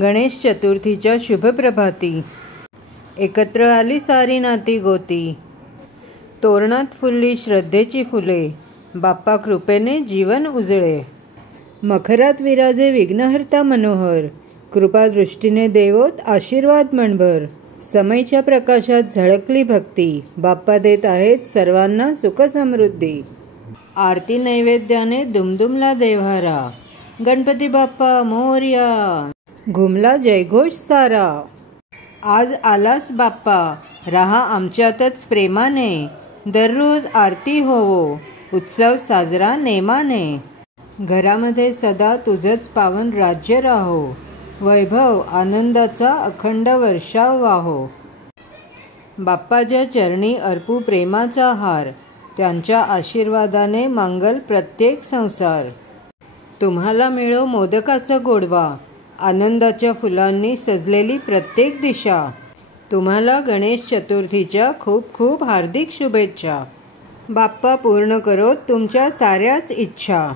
गणेश चतुर्थीच्या शुभप्रभाती एकत्र आली सारी नाती गोती। तोरणात फुलली श्रद्धेची फुले, बाप्पा कृपेने जीवन उजळे। मखरात विराजे विघ्नहर्ता मनोहर, कृपादृष्टीने देवोत आशीर्वाद मनभर। समईच्या प्रकाशात झळकली भक्ती, बाप्पा देत आहेत सर्वांना सुख समृद्धी। आरती नैवेद्याने दुमदुमला देव्हारा, गणपती बाप्पा मोरया, घुमला जयघोष सारा। आज आलास बाप्पा, राहा आमच्यातच प्रेमाने, दररोज आरती होवो, उत्सव साजरा नेमाने। घरामध्ये सदा तुझंच पावन राज्य राहो, वैभव आनंदाचा अखंड वर्षाव वाहो। बाप्पाच्या चरणी अर्पू प्रेमाचा हार, त्यांच्या आशीर्वादाने मंगल प्रत्येक संसार। तुम्हाला मिळो मोदकाचा गोडवा, आनंदाच्या फुलांनी सजलेली प्रत्येक दिशा। तुम्हाला गणेश चतुर्थीच्या खूप खूप हार्दिक शुभेच्छा। बाप्पा पूर्ण करोत तुमच्या साऱ्याच इच्छा।